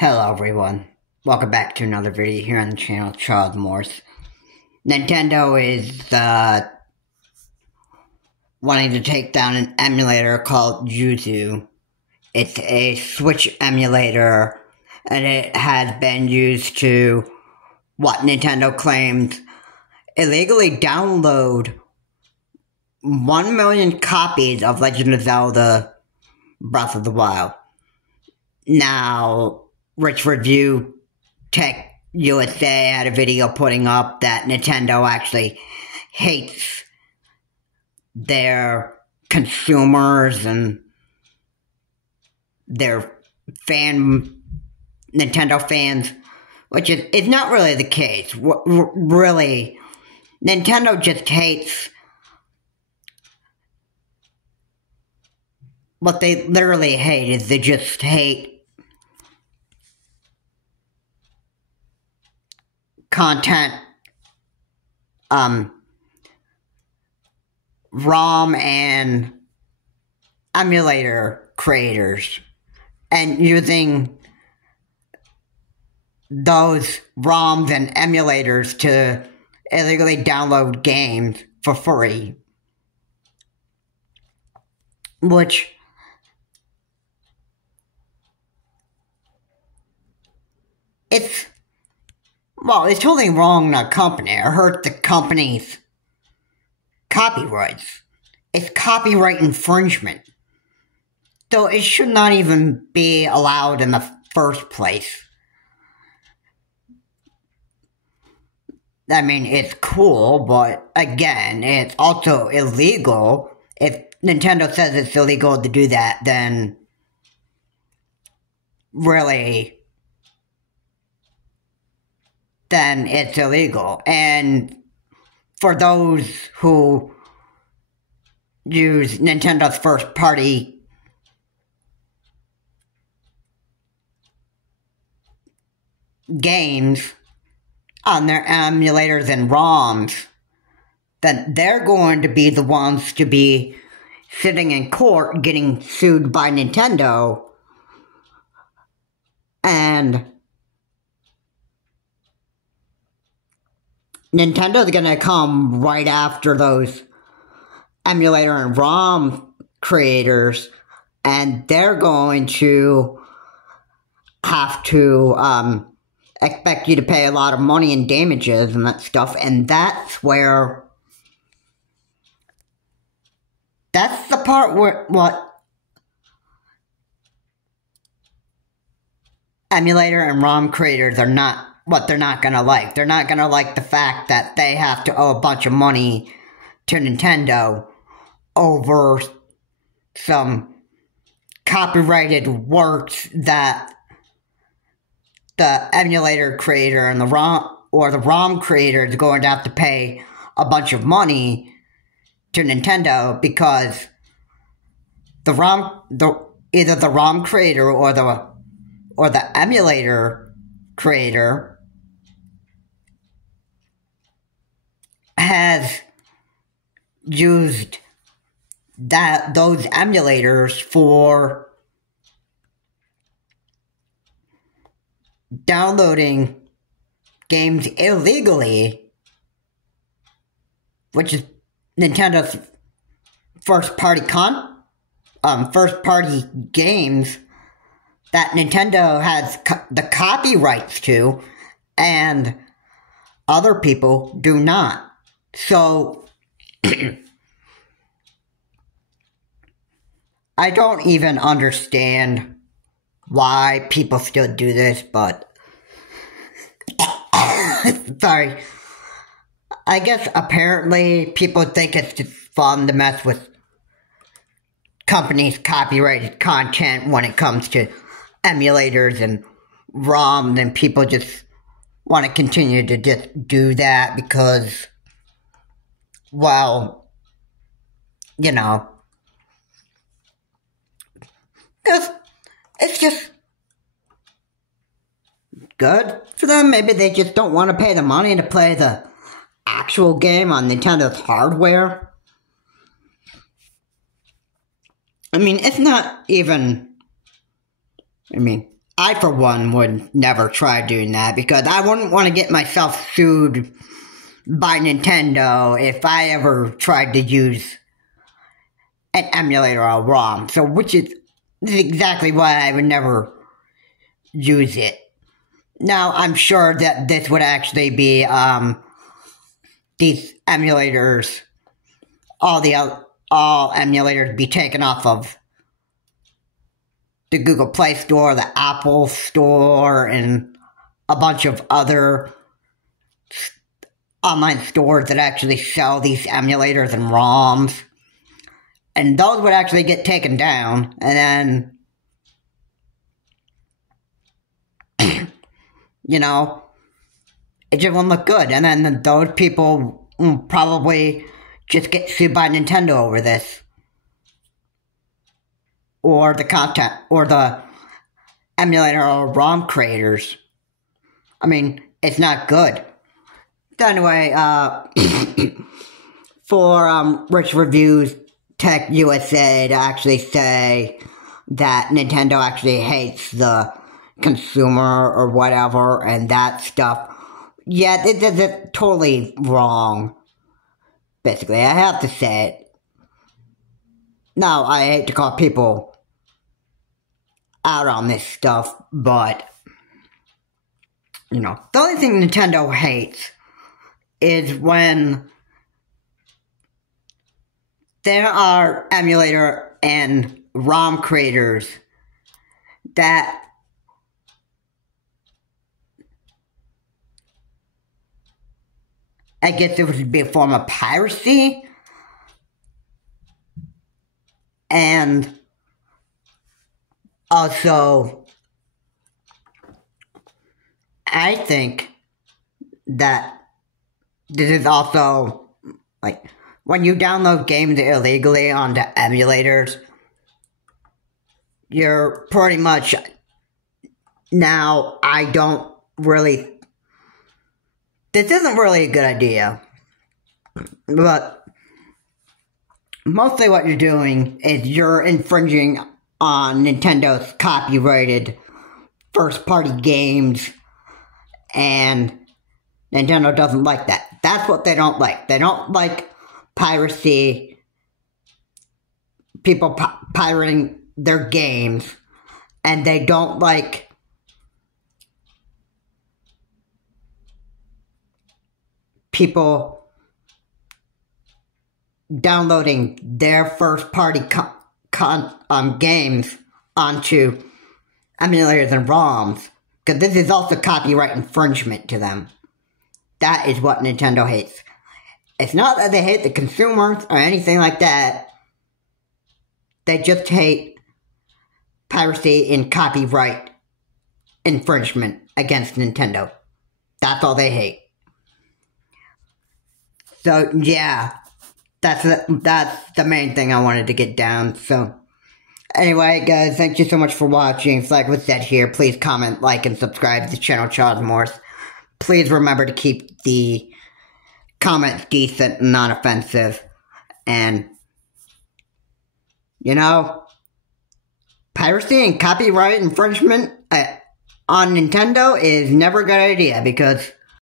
Hello everyone, welcome back to another video here on the channel, Charles Morse. Nintendo is wanting to take down an emulator called Yuzu. It's a Switch emulator, and it has been used to, what Nintendo claims, illegally download 1 million copies of Legend of Zelda Breath of the Wild. Now, Rich Review Tech USA had a video putting up that Nintendo actually hates their consumers and their Nintendo fans, which is not really the case. Really, Nintendo just hates what they literally hate is they just hate content, ROM and emulator creators, and using those ROMs and emulators to illegally download games for free, which it's totally wrong on the company. It hurt the company's copyrights. It's copyright infringement. So it should not even be allowed in the first place. I mean, it's cool, but again, it's also illegal. If Nintendo says it's illegal to do that, then really, then it's illegal. And for those who use Nintendo's first-party games on their emulators and ROMs, then they're going to be the ones to be sitting in court getting sued by Nintendo, and Nintendo's gonna come right after those emulator and ROM creators, and they're going to have to expect you to pay a lot of money in damages and that stuff, and that's the part where what emulator and ROM creators are not, what they're not gonna like. They're not gonna like the fact that they have to owe a bunch of money to Nintendo over some copyrighted works that the emulator creator and the ROM creator is going to have to pay a bunch of money to Nintendo because either the ROM creator or the emulator creator has used those emulators for downloading games illegally, which is Nintendo's first-party games that Nintendo has the copyrights to, and other people do not. So, I don't even understand why people still do this, but sorry. I guess apparently people think it's just fun to mess with companies' copyrighted content when it comes to emulators and ROMs, and people just want to continue to just do that because, well, you know, it's just good for them. Maybe they just don't want to pay the money to play the actual game on Nintendo's hardware. I mean, it's not even, I, for one, would never try doing that because I wouldn't want to get myself sued by Nintendo if I ever tried to use an emulator or ROM. So, which is exactly why I would never use it. Now, I'm sure that this would actually be, these emulators, all emulators be taken off of the Google Play Store, the Apple Store, and a bunch of other online stores that actually sell these emulators and ROMs. And those would actually get taken down, and then, you know, it just wouldn't look good. And then those people will probably just get sued by Nintendo over this. Or the content, or the emulator or ROM creators. I mean, it's not good. So anyway, for Rich Reviews Tech USA to actually say that Nintendo actually hates the consumer or whatever and that stuff. Yeah, this is totally wrong. Basically, I have to say it. Now, I hate to call people out on this stuff, but, you know, the only thing Nintendo hates is when there are emulator and ROM creators that I guess it would be a form of piracy, and also, I think that this is also, like, when you download games illegally onto emulators, you're pretty much, now, this isn't really a good idea, but mostly what you're doing is you're infringing on Nintendo's copyrighted first-party games, and Nintendo doesn't like that. That's what they don't like. They don't like piracy, people pirating their games, and they don't like people downloading their first-party games onto emulators and ROMs, because this is also copyright infringement to them. That is what Nintendo hates. It's not that they hate the consumers or anything like that. They just hate piracy and copyright infringement against Nintendo. That's all they hate. So, yeah. That's the main thing I wanted to get down. So, anyway, guys, thank you so much for watching. Like was said here, please comment, like, and subscribe to the channel, Charles Morse. Please remember to keep the comments decent and non-offensive. And, you know, piracy and copyright infringement on Nintendo is never a good idea, because